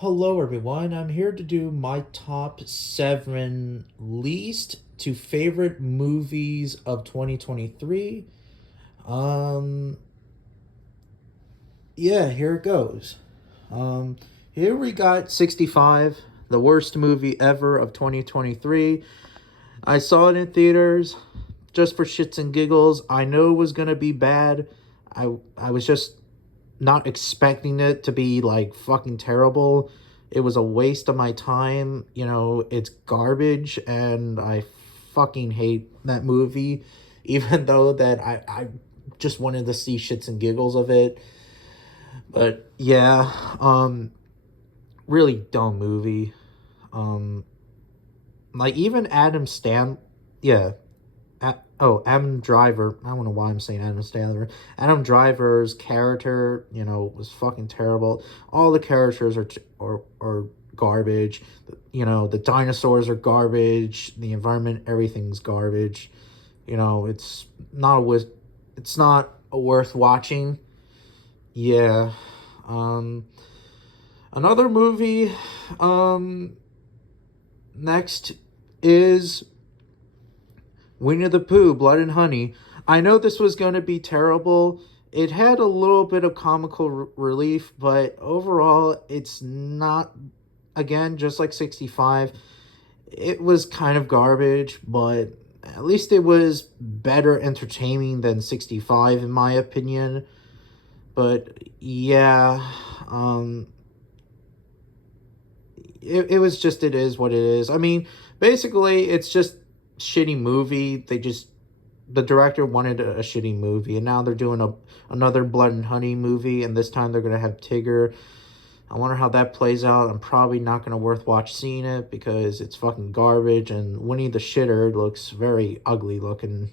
Hello, everyone. I'm here to do my top seven least to favorite movies of 2023. Um, yeah, here it goes. Um, Here we got 65, the worst movie ever of 2023. I saw it in theaters just for shits and giggles. I know it was gonna be bad. I was just not expecting it to be like fucking terrible. It was a waste of my time. It's garbage and I fucking hate that movie. Even though that I just wanted to see shits and giggles of it. But yeah, really dumb movie. Um like even Adam Stan yeah, Adam Driver. I don't know why I'm saying Adam Sandler. Adam Driver's character, was fucking terrible. All the characters are garbage. The dinosaurs are garbage. The environment, everything's garbage. It's not a worth watching. Yeah. Um. Another movie. Um. Next is Winnie the Pooh, Blood and Honey. I know this was going to be terrible. It had a little bit of comical relief, but overall, it's not, again, just like 65. It was kind of garbage, but at least it was better entertaining than 65, in my opinion. But yeah, um, it was just, it is what it is. I mean, basically, it's just shitty movie. The director wanted a shitty movie, and now they're doing another Blood and Honey movie, and this time they're gonna have Tigger. I wonder how that plays out. I'm probably not gonna watch seeing it because it's fucking garbage, and Winnie the Shitter looks very ugly looking,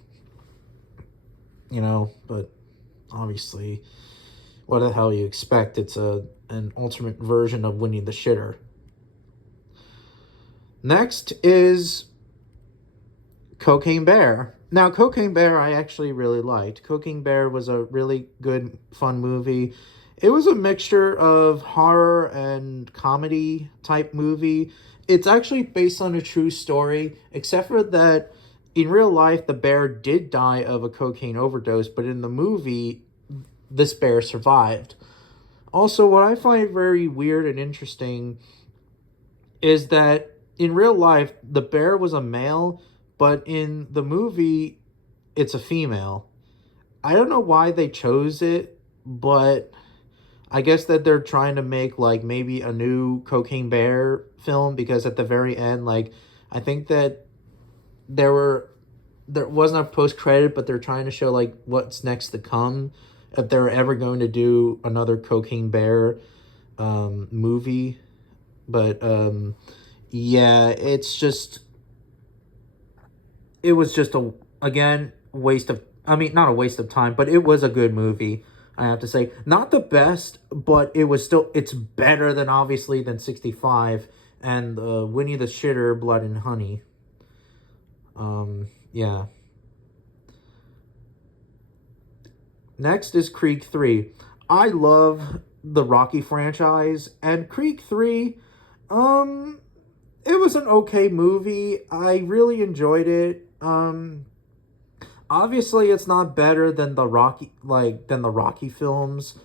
but obviously, what the hell you expect? It's an alternate version of Winnie the Shitter. Next is Cocaine Bear. Now, Cocaine Bear, I actually really liked. Cocaine Bear was a really good, fun movie. It was a mixture of horror and comedy type movie. It's actually based on a true story, except for that in real life, the bear did die of a cocaine overdose, but in the movie, this bear survived. Also, what I find very weird and interesting is that in real life, the bear was a male, but in the movie, it's a female. I don't know why they chose it, but I guess that they're trying to make like maybe a new Cocaine Bear film because at the very end, like I think that there were there wasn't a post credit, but they're trying to show like what's next to come if they're ever going to do another Cocaine Bear movie. But yeah, it was just a again waste of, I mean, not a waste of time, but it was a good movie. I have to say, not the best, but it's better than obviously than 65 and Winnie the Shitter, Blood and Honey. Yeah. Next is Creed 3. I love the Rocky franchise, and Creed 3, um it was an okay movie. I really enjoyed it. Obviously it's not better than the Rocky films.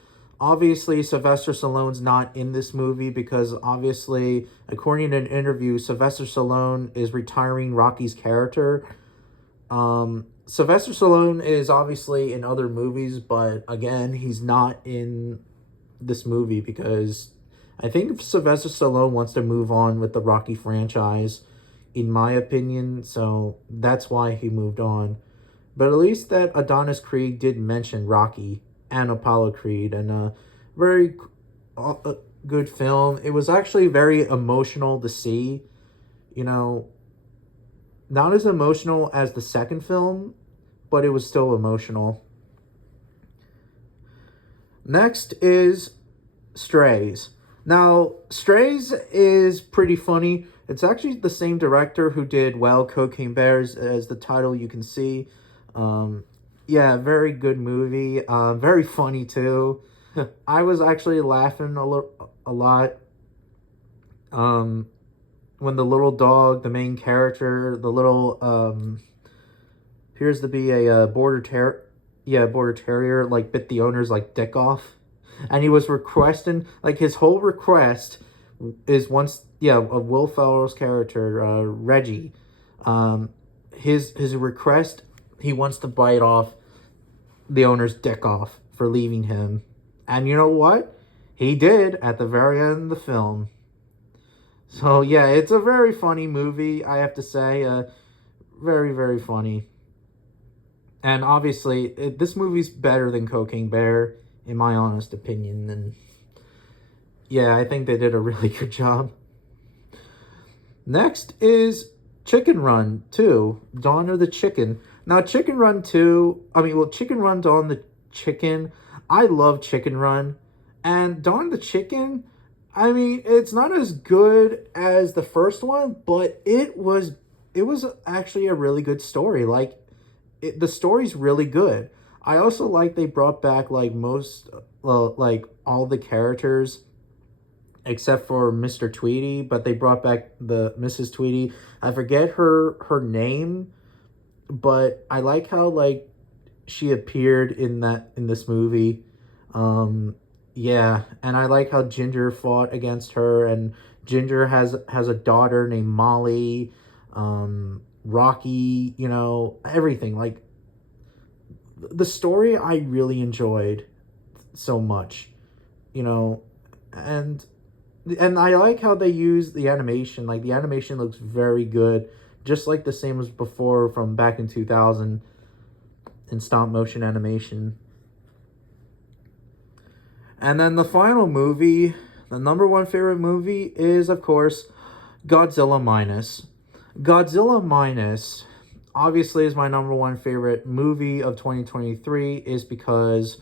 Obviously Sylvester Stallone's not in this movie because obviously according to an interview Sylvester Stallone is retiring Rocky's character. Sylvester Stallone is obviously in other movies, but again, he's not in this movie because I think Sylvester Stallone wants to move on with the Rocky franchise, in my opinion, so that's why he moved on. But at least that Adonis Creed did mention Rocky and Apollo Creed, and a very good film. It was actually very emotional to see. You know, not as emotional as the second film, but it was still emotional. Next is Strays. Now, Strays is pretty funny. It's actually the same director who did Cocaine Bears, as the title you can see. Um, yeah, very good movie. Very funny too. I was actually laughing a lot. When the little dog, the main character, the little appears to be a border terrier, like bit the owner's like dick off, and he was requesting like his whole request is once of Will Ferrell's character Reggie, his request, he wants to bite off the owner's dick off for leaving him, and you know what? He did at the very end of the film. So yeah, it's a very funny movie, I have to say. Very, very funny. And obviously, this movie's better than Cocaine Bear, in my honest opinion. And yeah, I think they did a really good job. Next is Chicken Run 2, Dawn of the Chicken. Now, Chicken Run 2, Chicken Run, Dawn the Chicken. I love Chicken Run. And Dawn the Chicken, it's not as good as the first one, but it was actually a really good story. Like, the story's really good. I also like they brought back like all the characters except for Mr. Tweety, but they brought back the Mrs. Tweety. I forget her name, but I like how like she appeared in this movie. Yeah, and I like how Ginger fought against her, and Ginger has a daughter named Molly. Rocky, everything. Like, the story I really enjoyed so much, and I like how they use the animation. Like, the animation looks very good, just like the same as before from back in 2000 in stop motion animation. And then the final movie, the number one favorite movie, is of course Godzilla Minus. Godzilla Minus obviously is my number one favorite movie of 2023 is because,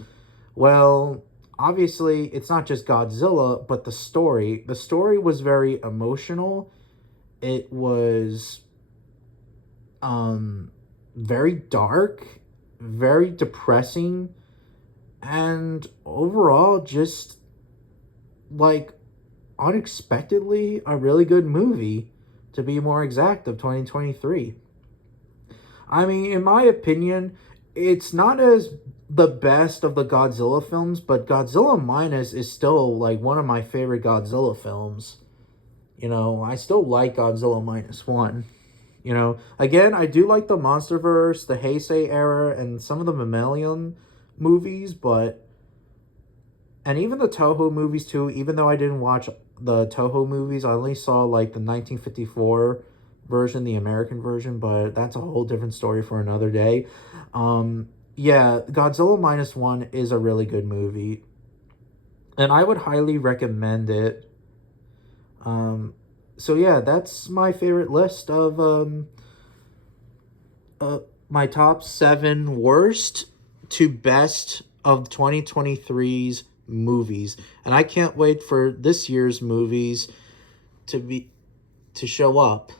well, obviously it's not just Godzilla, but the story. The story was very emotional. It was very dark, very depressing, and overall just like unexpectedly a really good movie, to be more exact, of 2023. In my opinion, it's not as the best of the Godzilla films, but Godzilla Minus is still like one of my favorite Godzilla films. I still like Godzilla Minus 1. Again, I do like the MonsterVerse, the Heisei era, and some of the Mammalian movies, and even the Toho movies too, even though I didn't watch the Toho movies, I only saw like the 1954 version, the American version, but that's a whole different story for another day. Yeah, Godzilla Minus 1 is a really good movie, and I would highly recommend it. So yeah, that's my favorite list of my top 7 worst to best of 2023's movies, and I can't wait for this year's movies to show up.